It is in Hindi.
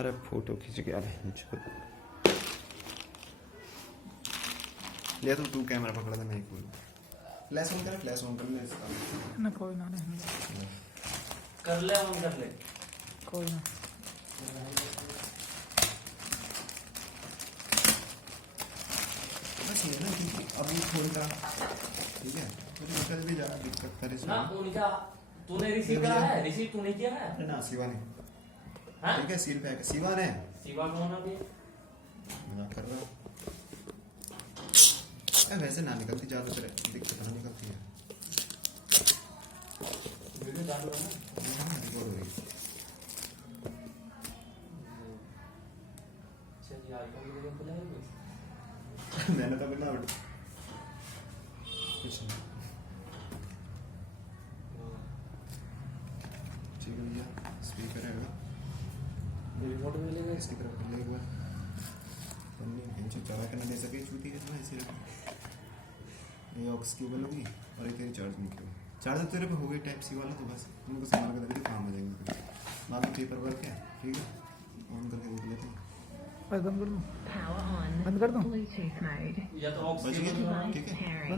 अरे फोटो खींच के अरे ले तो तू कैमरा पकड़ा था, मैं खोल। फ्लैश ऑन कर, फ्लैश ऑन कर ले इसका ना। कोई ना नहीं कर ले, ऑन कर ले, कोई ना। बस ये ना कि अभी खोलता, ठीक है, तो निकल भी जा, दिक्कत कर इसमें ना। उनका तूने रिसीव करा है? रिसीव तूने किया है ना? शिवा ने, हाँ? ठीक है, सील पैक शिवा ने। शिवा कौन अभी? मना कर रहा हूँ। वैसे ना निकलती ज्यादा तेरे, दिक्कत ना निकलती है। वीडियो चालू है ना? हाँ, रिकॉर्ड हो रही है। अच्छा जी, आईफोन की वीडियो खुला है कोई? मैंने तो बिना कुछ नहीं। ठीक है भैया, स्पीकर है ना, रिमोट में लेगा इसकी तरफ कर ले एक बार। पन्नी इंच चौड़ा करने दे सके छूती है ना, इसी ये ऑक्स केबल होगी और एक तेरी चार्जिंग केबल। चार्जर तेरे पे हो गई टाइप सी वाला, तो बस उनको सामान का देते काम हो जाएंगे। बाद में पेपर वर्क है, ठीक है, ऑन करके देख लेते हैं। बंद कर दूं? Power on. बंद कर दूं? Bluetooth mode. या तो ऑक्स बच केबल गया, ठीक है।